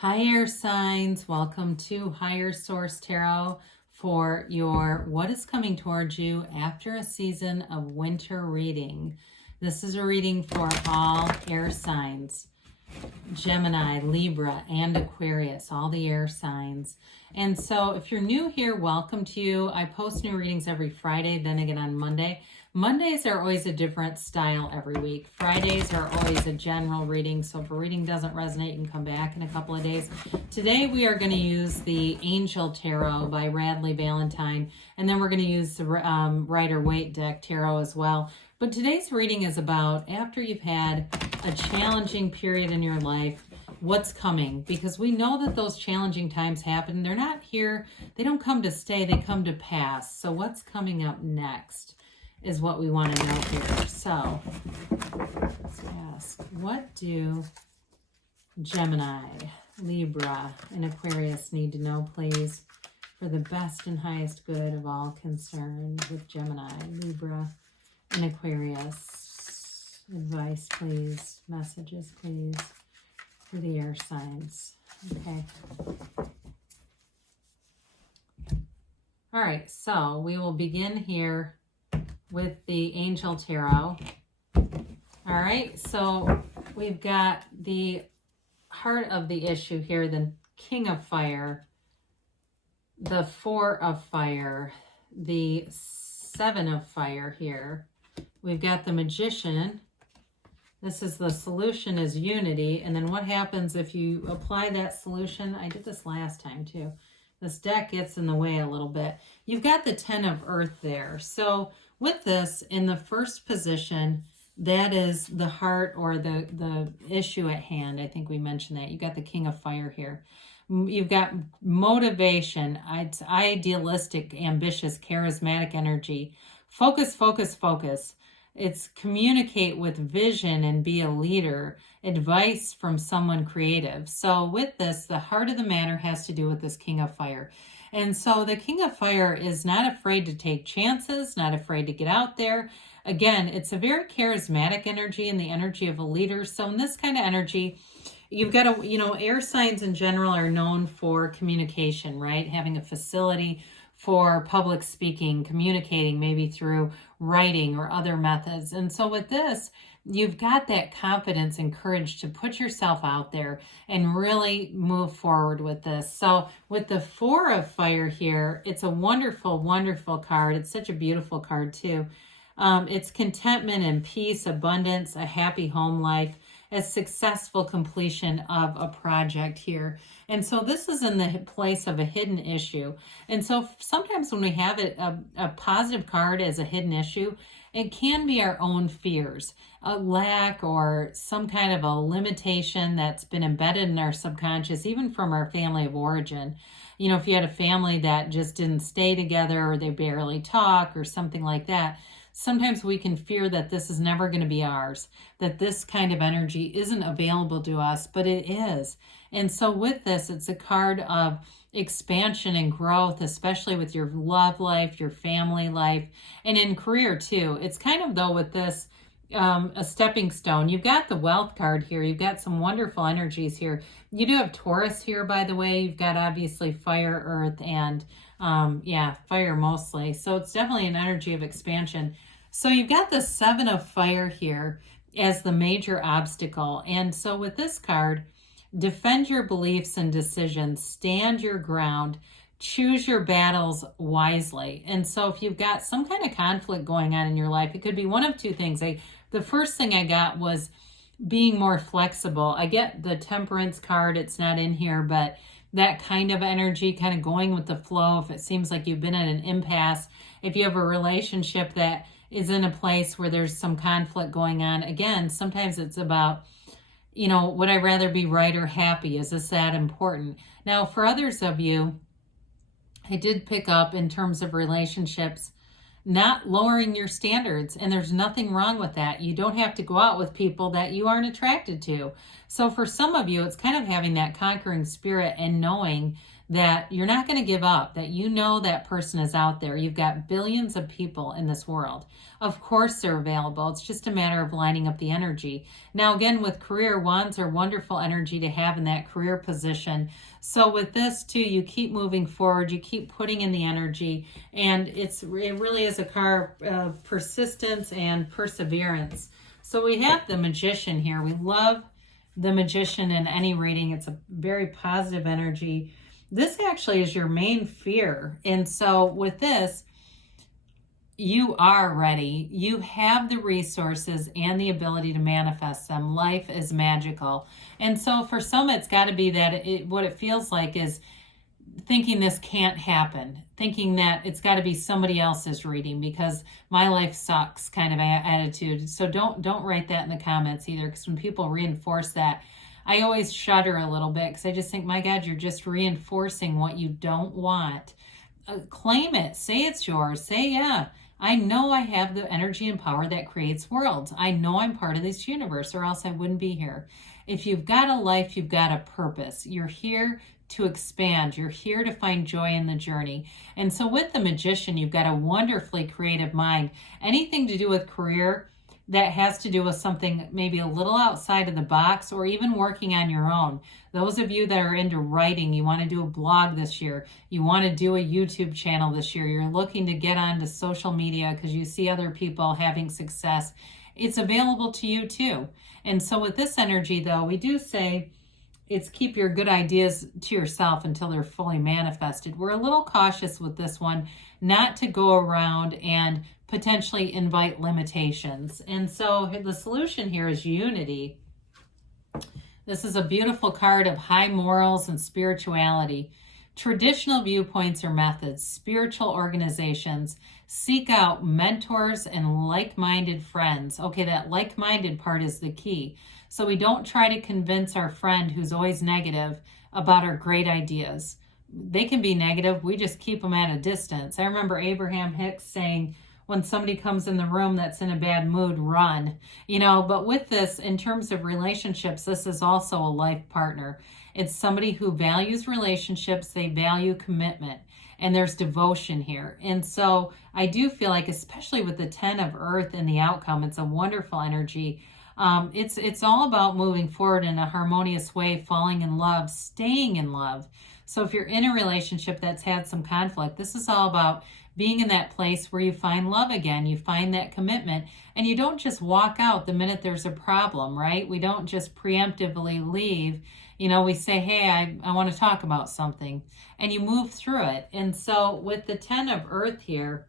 Hi, air signs. Welcome to Higher Source Tarot for your what is coming towards you after a season of winter reading. This is a reading for all air signs. Gemini, Libra, and Aquarius, all the air signs. And so if you're new here, welcome to you. I post new readings every Friday, then again on Monday. Mondays are always a different style every week. Fridays are always a general reading, so if a reading doesn't resonate, you can come back in a couple of days. Today we are going to use the Angel Tarot by Radley Valentine, and then we're going to use the Ryder Waite deck tarot as well. But today's reading is about after you've had a challenging period in your life, what's coming, because we know that those challenging times happen. They're not here, they don't come to stay, they come to pass. So what's coming up next is what we want to know here. So let's ask, what do Gemini, Libra, and Aquarius need to know, please, for the best and highest good of all concerned with Gemini, Libra, and Aquarius? Advice, please. Messages, please, for the air signs. Okay. All right, so we will begin here with the Angel Tarot. All right, so we've got the heart of the issue here, the King of Fire, the Four of Fire, the Seven of Fire here. We've got the Magician. This is the solution is unity. And then what happens if you apply that solution? I did this last time too. This deck gets in the way a little bit. You've got the Ten of Earth there. So with this, in the first position, that is the heart or the issue at hand. I think we mentioned that. You've got the King of Fire here. You've got motivation. It's idealistic, ambitious, charismatic energy. Focus, focus, focus. It's communicate with vision and be a leader. Advice from someone creative. So with this, the heart of the matter has to do with this King of Fire. And so the King of Fire is not afraid to take chances, not afraid to get out there. Again, it's a very charismatic energy and the energy of a leader. So in this kind of energy, you've got air signs in general are known for communication, right? Having a facility for public speaking, communicating maybe through writing or other methods. And so with this, you've got that confidence and courage to put yourself out there and really move forward with this. So with the Four of Fire here, it's a wonderful, wonderful card. It's such a beautiful card too. It's contentment and peace, abundance, a happy home life, a successful completion of a project here. And so this is in the place of a hidden issue. And so sometimes when we have a positive card as a hidden issue, it can be our own fears, a lack or some kind of a limitation that's been embedded in our subconscious, even from our family of origin. You know, if you had a family that just didn't stay together or they barely talk or something like that, sometimes we can fear that this is never going to be ours, that this kind of energy isn't available to us, but it is. And so with this, it's a card of expansion and growth, especially with your love life, your family life, and in career too. It's kind of, though, with this, a stepping stone. You've got the Wealth card here. You've got some wonderful energies here. You do have Taurus here, by the way. You've got obviously fire, earth, and fire mostly. So it's definitely an energy of expansion. So you've got the Seven of Fire here as the major obstacle. And so with this card, defend your beliefs and decisions, stand your ground, choose your battles wisely. And so if you've got some kind of conflict going on in your life, it could be one of two things. The first thing I got was being more flexible. I get the Temperance card. It's not in here, but that kind of energy, kind of going with the flow. If it seems like you've been at an impasse, if you have a relationship that is in a place where there's some conflict going on, again, sometimes it's about, would I rather be right or happy? Is this that important? Now, for others of you, I did pick up in terms of relationships, not lowering your standards, and there's nothing wrong with that. You don't have to go out with people that you aren't attracted to. So for some of you, it's kind of having that conquering spirit and knowing that you're not going to give up, that you know that person is out there. You've got billions of people in this world. Of course they're available. It's just a matter of lining up the energy. Now, again, with career, wands are wonderful energy to have in that career position. So with this too, you keep moving forward, you keep putting in the energy, and it really is a card of persistence and perseverance. So we have the Magician here. We love the Magician in any reading. It's a very positive energy. This actually is your main fear. And so with this, you are ready. You have the resources and the ability to manifest them. Life is magical. And so for some, it's got to be that what it feels like is thinking this can't happen, thinking that it's got to be somebody else's reading because my life sucks kind of attitude. So don't write that in the comments either, because when people reinforce that, I always shudder a little bit because I just think, my God, you're just reinforcing what you don't want. Claim it. Say it's yours. Say, yeah, I know I have the energy and power that creates worlds. I know I'm part of this universe, or else I wouldn't be here. If you've got a life, you've got a purpose. You're here to expand. You're here to find joy in the journey. And so with the Magician, you've got a wonderfully creative mind. Anything to do with career that has to do with something maybe a little outside of the box, or even working on your own. Those of you that are into writing, you want to do a blog this year, you want to do a YouTube channel this year, you're looking to get onto social media because you see other people having success, it's available to you too. And so with this energy though, we do say it's keep your good ideas to yourself until they're fully manifested. We're a little cautious with this one, not to go around and potentially invite limitations. And so the solution here is unity. This is a beautiful card of high morals and spirituality. Traditional viewpoints or methods, spiritual organizations, seek out mentors and like-minded friends. Okay, that like-minded part is the key. So we don't try to convince our friend who's always negative about our great ideas. They can be negative. We just keep them at a distance. I remember Abraham Hicks saying, when somebody comes in the room that's in a bad mood, run. But with this, in terms of relationships, this is also a life partner. It's somebody who values relationships. They value commitment. And there's devotion here. And so I do feel like, especially with the 10 of Earth in the outcome, it's a wonderful energy. It's all about moving forward in a harmonious way, falling in love, staying in love. So if you're in a relationship that's had some conflict, this is all about being in that place where you find love again, you find that commitment, and you don't just walk out the minute there's a problem, right? We don't just preemptively leave. We say, hey, I want to talk about something, and you move through it. And so with the 10 of Earth here,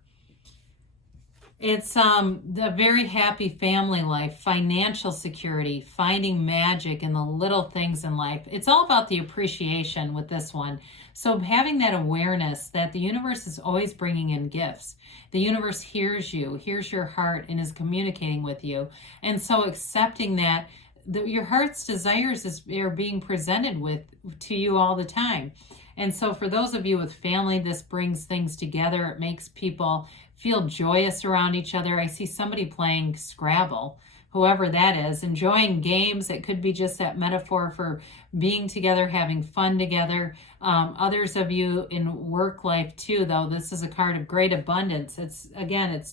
it's the very happy family life, financial security, finding magic in the little things in life. It's all about the appreciation with this one. So having that awareness that the universe is always bringing in gifts. The universe hears you, hears your heart, and is communicating with you. And so accepting that your heart's desires are being presented to you all the time. And so for those of you with family, this brings things together. It makes people feel joyous around each other. I see somebody playing Scrabble, whoever that is, enjoying games. It could be just that metaphor for being together, having fun together. Others of you in work life too, though, this is a card of great abundance. It's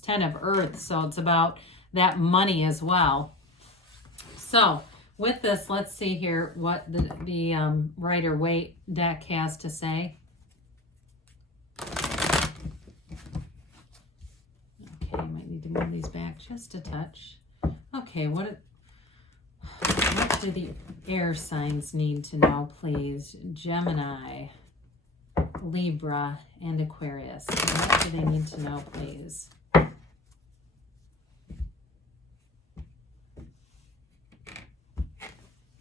10 of Earth, so it's about that money as well. So with this, let's see here what the Ryder Waite deck has to say. Okay, I might need to move these back just a touch. Okay, what do the air signs need to know, please? Gemini, Libra, and Aquarius. What do they need to know, please?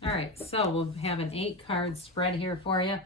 All right, so we'll have an 8-card spread here for you.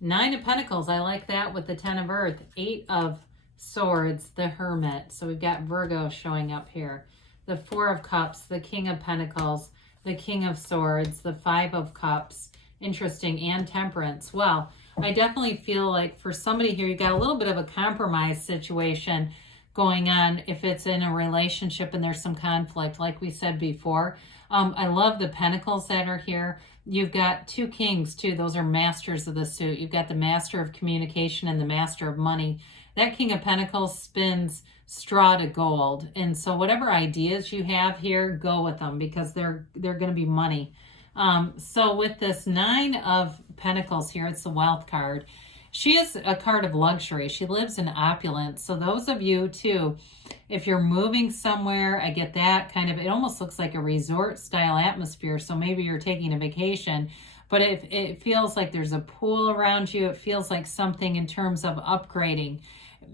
9 of Pentacles, I like that with the 10 of Earth. 8 of Swords, the Hermit. So we've got Virgo showing up here. The 4 of Cups, the King of Pentacles, the King of Swords, the 5 of Cups. Interesting, and Temperance. Well, I definitely feel like for somebody here, you got a little bit of a compromise situation going on if it's in a relationship and there's some conflict, like we said before. I love the Pentacles that are here. You've got two kings too. Those are masters of the suit. You've got the master of communication and the master of money. That King of Pentacles spins straw to gold. And so whatever ideas you have here, go with them, because they're going to be money. So with this Nine of Pentacles here, it's the wealth card. She is a card of luxury. She lives in opulence. So those of you too, if you're moving somewhere, I get that kind of, it almost looks like a resort style atmosphere. So maybe you're taking a vacation, but it feels like there's a pool around you. It feels like something in terms of upgrading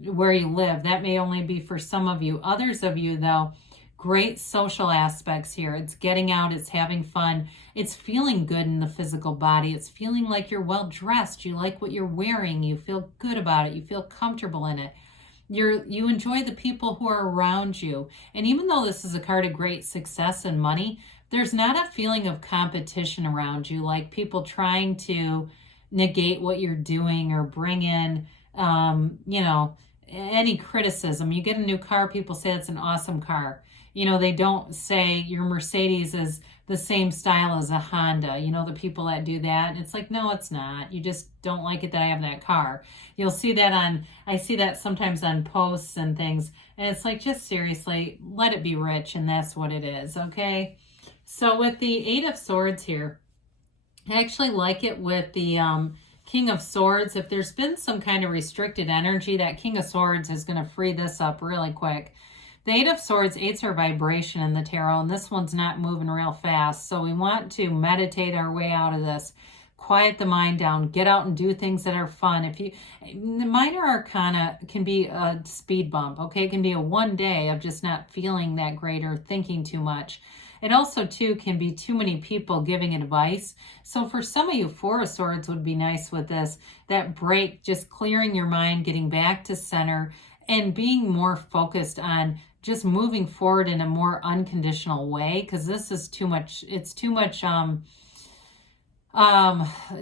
where you live. That may only be for some of you. Others of you though, great social aspects here. It's getting out, it's having fun, it's feeling good in the physical body, it's feeling like you're well dressed, you like what you're wearing, you feel good about it, you feel comfortable in it. You enjoy the people who are around you. And even though this is a card of great success and money, there's not a feeling of competition around you, like people trying to negate what you're doing or bring in, any criticism. You get a new car, people say it's an awesome car. They don't say your Mercedes is the same style as a Honda. The people that do that. And it's like, no, it's not. You just don't like it that I have that car. You'll see that I see that sometimes on posts and things. And it's like, just seriously, let it be rich. And that's what it is. Okay. So with the Eight of Swords here, I actually like it with the King of Swords. If there's been some kind of restricted energy, that King of Swords is going to free this up really quick. The Eight of Swords, eight's our vibration in the tarot, and this one's not moving real fast. So we want to meditate our way out of this, quiet the mind down, get out and do things that are fun. The minor arcana can be a speed bump, okay? It can be a one day of just not feeling that great or thinking too much. It also, too, can be too many people giving advice. So for some of you, Four of Swords would be nice with this. That break, just clearing your mind, getting back to center, and being more focused on just moving forward in a more unconditional way, because this is too much. It's too much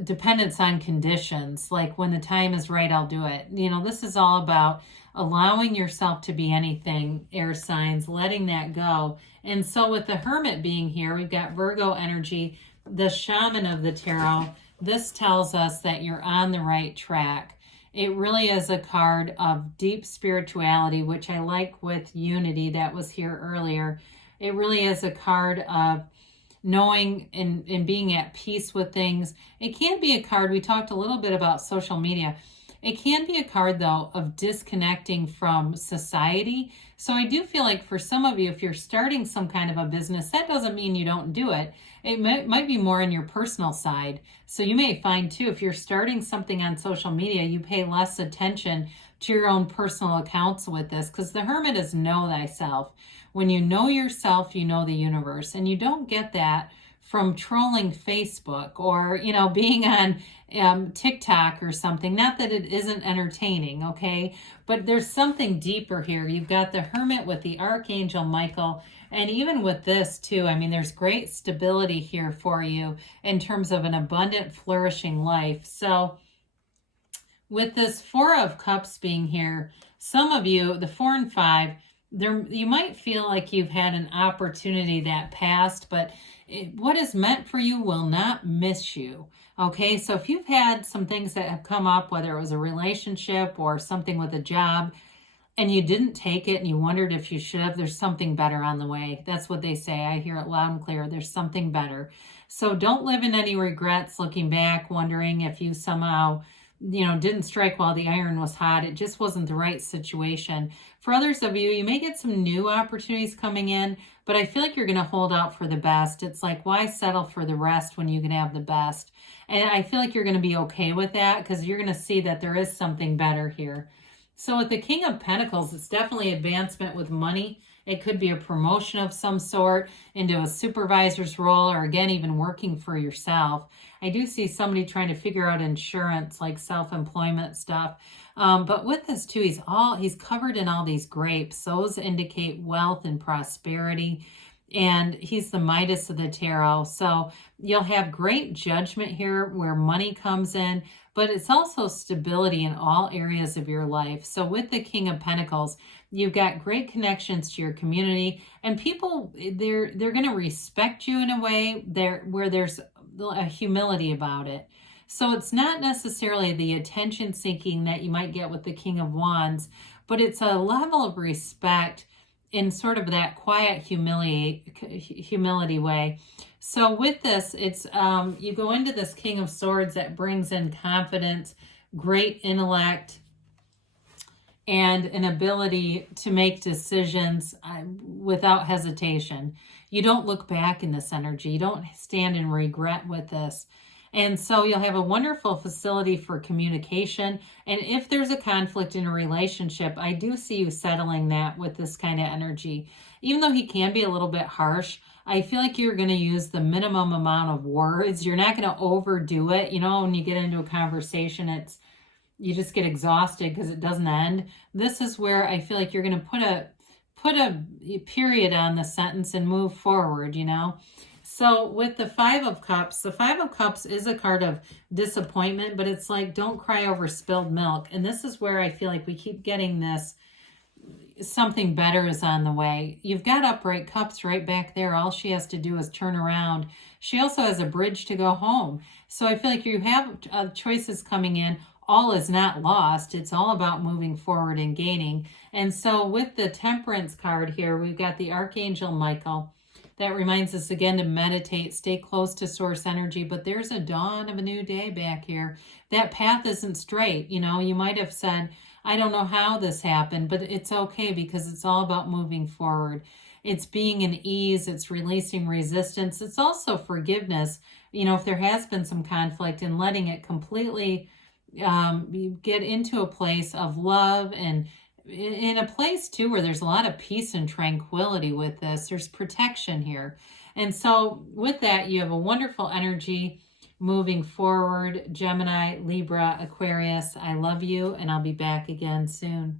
dependence on conditions. Like, when the time is right, I'll do it. This is all about allowing yourself to be anything, air signs, letting that go. And so with the Hermit being here, we've got Virgo energy, the Shaman of the tarot. This tells us that you're on the right track. It really is a card of deep spirituality, which I like with Unity that was here earlier. It really is a card of knowing and being at peace with things. It can be a card, we talked a little bit about social media. It can be a card, though, of disconnecting from society. So I do feel like for some of you, if you're starting some kind of a business, that doesn't mean you don't do it. It might be more in your personal side. So you may find, too, if you're starting something on social media, you pay less attention to your own personal accounts with this, because the Hermit is know thyself. When you know yourself, you know the universe. And you don't get that from trolling Facebook or, being on TikTok or something. Not that it isn't entertaining, okay? But there's something deeper here. You've got the Hermit with the Archangel Michael. And even with this too, there's great stability here for you in terms of an abundant, flourishing life. So with this Four of Cups being here, some of you, the 4 and 5, you might feel like you've had an opportunity that passed, but what is meant for you will not miss you. Okay, so if you've had some things that have come up, whether it was a relationship or something with a job, and you didn't take it and you wondered if you should have, there's something better on the way. That's what they say. I hear it loud and clear. There's something better. So don't live in any regrets looking back, wondering if you somehow, didn't strike while the iron was hot. It just wasn't the right situation. For others of you, you may get some new opportunities coming in, but I feel like you're going to hold out for the best. It's like, why settle for the rest when you can have the best? And I feel like you're going to be okay with that, because you're going to see that there is something better here. So with the King of Pentacles, it's definitely advancement with money. It could be a promotion of some sort into a supervisor's role, or again, even working for yourself. I do see somebody trying to figure out insurance, like self-employment stuff. But with this too, he's covered in all these grapes. Those indicate wealth and prosperity. And he's the Midas of the tarot. So you'll have great judgment here where money comes in, but it's also stability in all areas of your life. So with the King of Pentacles, you've got great connections to your community, and people, they're going to respect you in a way where there's a humility about it. So it's not necessarily the attention seeking that you might get with the King of Wands, but it's a level of respect in sort of that quiet humility way. So with this, it's you go into this King of Swords that brings in confidence, great intellect, and an ability to make decisions without hesitation. You don't look back in this energy. You don't stand in regret with this. And so you'll have a wonderful facility for communication. And if there's a conflict in a relationship, I do see you settling that with this kind of energy. Even though he can be a little bit harsh, I feel like you're going to use the minimum amount of words. You're not going to overdo it. You know, when you get into a conversation, you just get exhausted because it doesn't end. This is where I feel like you're going to put a period on the sentence and move forward, you know. So with the Five of Cups is a card of disappointment, but it's like, don't cry over spilled milk. And this is where I feel like we keep getting this, something better is on the way. You've got upright cups right back there. All she has to do is turn around. She also has a bridge to go home. So I feel like you have choices coming in. All is not lost. It's all about moving forward and gaining. And so with the Temperance card here, we've got the Archangel Michael. That reminds us again to meditate, stay close to source energy, but there's a dawn of a new day back here. That path isn't straight. You know, you might have said, I don't know how this happened, but it's okay because it's all about moving forward. It's being in ease. It's releasing resistance. It's also forgiveness. You know, if there has been some conflict, and letting it completely get into a place of love, and in a place too where there's a lot of peace and tranquility with this. There's protection here. And so with that, you have a wonderful energy moving forward. Gemini, Libra, Aquarius, I love you, and I'll be back again soon.